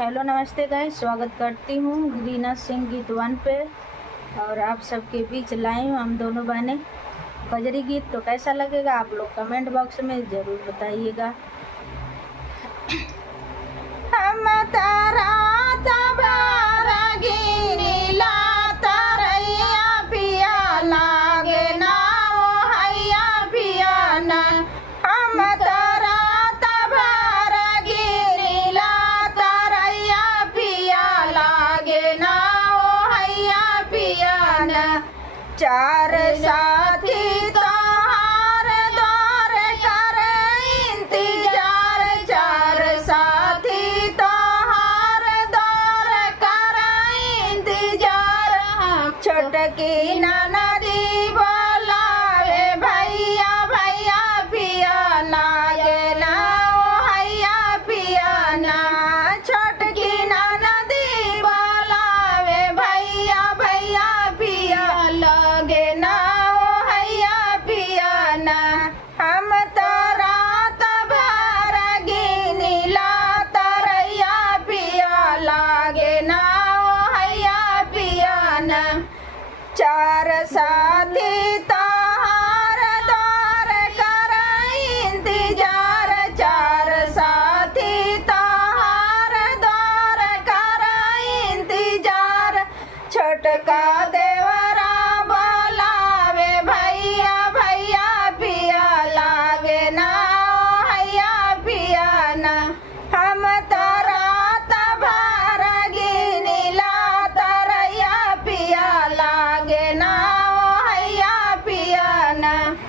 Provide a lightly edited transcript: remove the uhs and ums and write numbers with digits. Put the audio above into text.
Hello नमस्ते guys, स्वागत करती हूँ रीना सिंह गीत 1 पे। और आप सबके बीच लाई हूँ हम दोनों बहनें कजरी गीत। तो कैसा लगेगा आप लोग कमेंट बॉक्स में ज़रूर बताइएगा। हम तारा तबारा गिरिला तरैया पिया लागे ना ओ हैया पिया ना। हम तारा तबारा गिरिला तरैया पिया लागे ना ओ हैया पिया ना। चार साथी तोहार दौर कर इंतजार, चार साथी तोहार दौर कर इंतजार। छोटकी